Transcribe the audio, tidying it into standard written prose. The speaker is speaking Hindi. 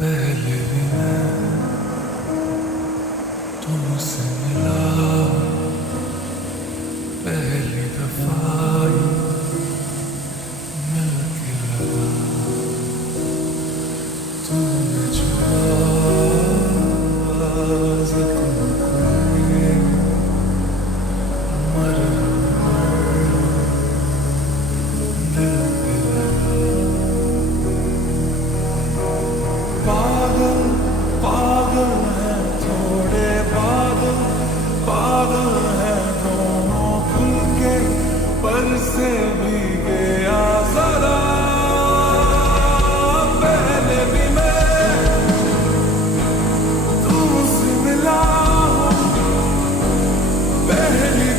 पहले भी मैं तुमसे मिला, पहली दफा मिल के लगा, तुमने छुआ जख्म कोई मरहम दिल पे लगा। पागल पागल है थोड़े पागल पागल है दोनों खुल के पर से भी